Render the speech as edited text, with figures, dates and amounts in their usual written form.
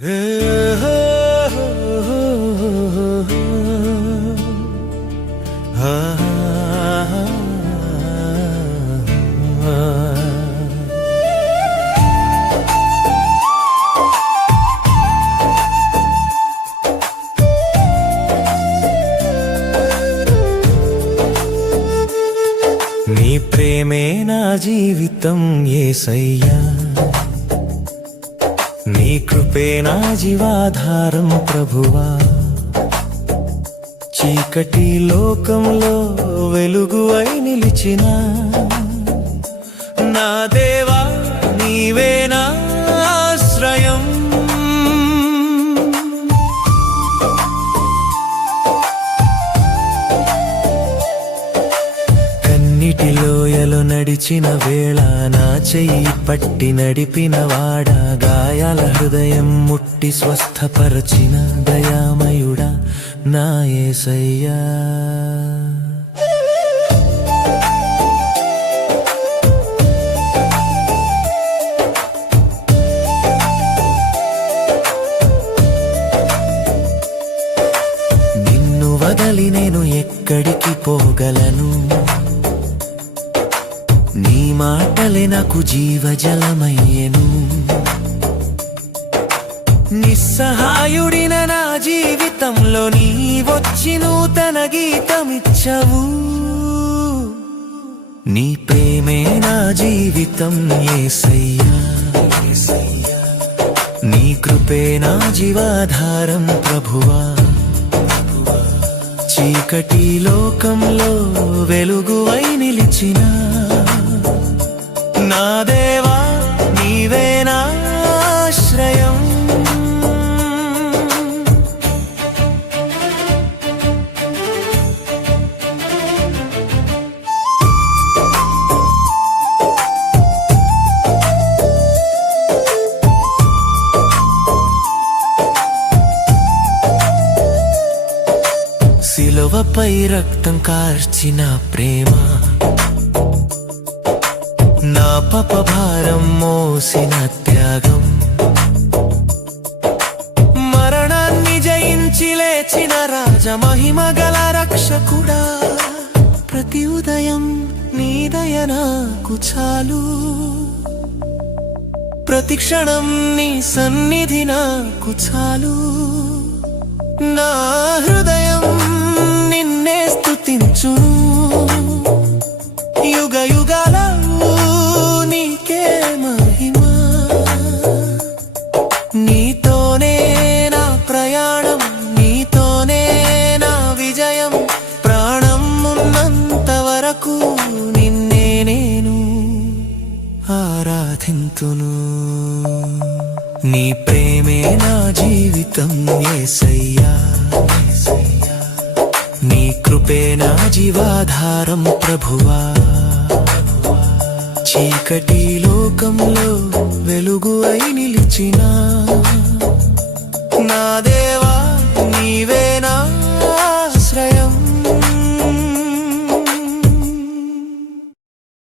నీ ప్రేమే నా జీవితం యేసయ్యా, నీ కృపే నా జీవాధారం ప్రభువా. చీకటి లోకంలో వెలుగు అయి నిలిచిన నా దేవా, నీవే నా ఆశ్రయం. లోయలో నడిచిన వేళ నా చెయ్యి పట్టి నడిపిన వాడా, గాయాల హృదయం ముట్టి స్వస్థపరచిన దయామయుడా నా యేసయ్యా. నిన్ను వదలి నేను ఎక్కడికి పోగలను, నీ మాటలే నాకు జీవజలమయ్యెను. నిస్సహాయుడిన నా జీవితంలో నీ వచ్చి నూతన గీతమిచ్చవు. నీ ప్రేమే నా జీవితం యేసయ్యా, నీ కృపే నా జీవాధారం ప్రభువా. చీకటి లోకంలో వెలుగువై నిలిచిన నా దేవా, నీవే నా ఆశ్రయం. శిలువపై రక్తం కార్చిన ప్రేమ, నా పాప భారం మోసిన త్యాగం, మరణాన్ని జయించి లేచిన రాజ మహిమ గల రక్షకుడా. ప్రతి ఉదయం నీ దయ నాకు చాలు, ప్రతి క్షణం నీ సన్నిధి నాకు చాలు. నా హృదయం నిన్నే స్తుతించును, యుగ యుగాలలో నీకే మహిమా. నీతోనే నా ప్రయాణం, నీతోనే నా విజయం. ప్రాణం ఉన్నంత వరకు నిన్నే నేను ఆరాధింతును. నీ ప్రేమే నా జీవితం యేసయ్యా, నీ కృపే నా జీవాధారం ప్రభువా. చీకటి లోకంలో వెలుగు అయి నిలిచిన నా